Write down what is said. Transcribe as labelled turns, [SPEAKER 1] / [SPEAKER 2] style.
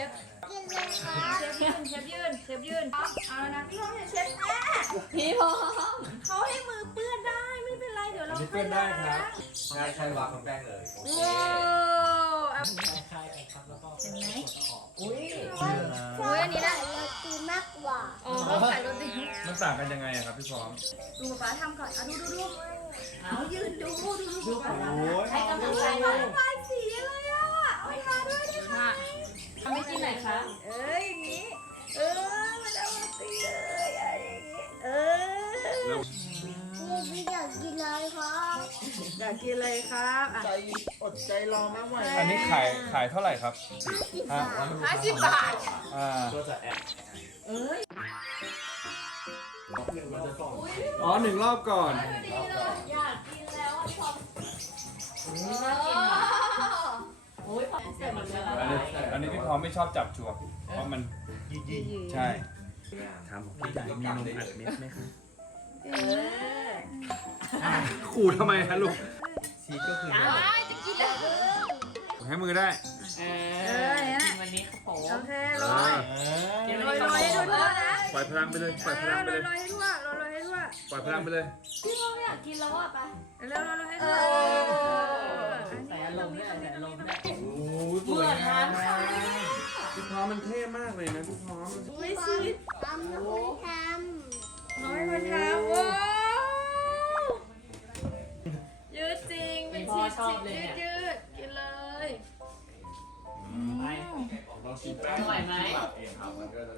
[SPEAKER 1] ฟ
[SPEAKER 2] กินเลยครับ
[SPEAKER 1] เชฟยืนเอาแล้วนะพี่พร้อมอย่าเช็ดแม่
[SPEAKER 3] พี่พร้อม
[SPEAKER 1] เขาให้มือเปื้อนได้ไม่เป็นไรเดี๋ยวเรา
[SPEAKER 4] นี่เพื่อนได้ครับงานใช้วางกับแป้งเลย
[SPEAKER 1] ว้าวเอา
[SPEAKER 5] คล้ายๆกันครับแล้วก็
[SPEAKER 1] เห็นไหม
[SPEAKER 5] กดขอบ
[SPEAKER 3] อุ้ย
[SPEAKER 1] อุ้ยอันนี้นะ
[SPEAKER 2] โรตีมากกว่า
[SPEAKER 1] โอ้เขาใส่โรตี
[SPEAKER 4] มันต่างกันยังไงอะครับพี่พร้อม
[SPEAKER 1] ดูป๊าทำก่อนอ่ะดูเอายืนดูป๊า
[SPEAKER 4] โอ้ย
[SPEAKER 3] ให้กำลังใจหน่อย
[SPEAKER 1] ทาสีเลยอ่ะเอาทาด้วยดิค่ะ
[SPEAKER 3] ทำให้กินหน่อยคะ
[SPEAKER 1] อย่างนี้มันเอาโรตีเลยอะไรอย่างนี้
[SPEAKER 2] พี่อยากกินเลยครับ
[SPEAKER 1] อยากกินเลยครับอ่ะ
[SPEAKER 5] ใจอดใจรอมากไหว
[SPEAKER 4] อันนี้ขายเท่าไหร่ครับ
[SPEAKER 2] 50 บาท
[SPEAKER 1] 50 บาท
[SPEAKER 4] ก็จะแอบ
[SPEAKER 3] เอ้ย
[SPEAKER 4] มันจะส่งอ๋อ1 รอบก่อน
[SPEAKER 3] อยากกินแล้วอ่ะพร้อมน่ากินอ่ะโอ้ยพอเสร็จมันจะละลาย
[SPEAKER 4] อันนี้พี่พร้อมไม่ชอบจับจวบเพราะมันใช่ถามพี่จ่ายมีนมอัดเม็ดไหมครับขู่ทำไมฮะลูกชีสก็คือ
[SPEAKER 1] ว้ายจะกินแล้ว
[SPEAKER 4] ให้มือได้
[SPEAKER 3] กินวันนี้ครับผม
[SPEAKER 1] โอเคโรย
[SPEAKER 3] กิน
[SPEAKER 1] โร
[SPEAKER 3] วัน
[SPEAKER 1] ย
[SPEAKER 3] นี้
[SPEAKER 1] โร
[SPEAKER 3] ครับ
[SPEAKER 1] ยให้
[SPEAKER 3] ผม
[SPEAKER 1] ทั่วนะ
[SPEAKER 4] ปล่อยพลังไปเลยปล่อยพลังไป
[SPEAKER 1] โร
[SPEAKER 4] เลย
[SPEAKER 1] ยให้ทั่วโรยให้ทั่ว
[SPEAKER 4] ปล่อยพลังไปเลย
[SPEAKER 3] พี่พร้อมอยากกินแล้วอ่ะไป
[SPEAKER 1] เร็วโรยให้ทั่ว
[SPEAKER 3] ใส่อารมณ์ด้วยใส่อารมณ์ด้วย
[SPEAKER 4] โอ้ย
[SPEAKER 3] เหมือนร้านค้า
[SPEAKER 4] พี่พร้อมมันเท่มากเลยนะพี่พร้อม
[SPEAKER 1] อุ้ยชีส
[SPEAKER 2] ทำนะคุณท
[SPEAKER 1] น้อยคนทำว้าวยืดจริงเป็นชีสยืดกินเลย
[SPEAKER 3] ไป
[SPEAKER 4] ลองชิมแป้ง
[SPEAKER 3] อร่อยไหม
[SPEAKER 4] เองครับมันก็จะ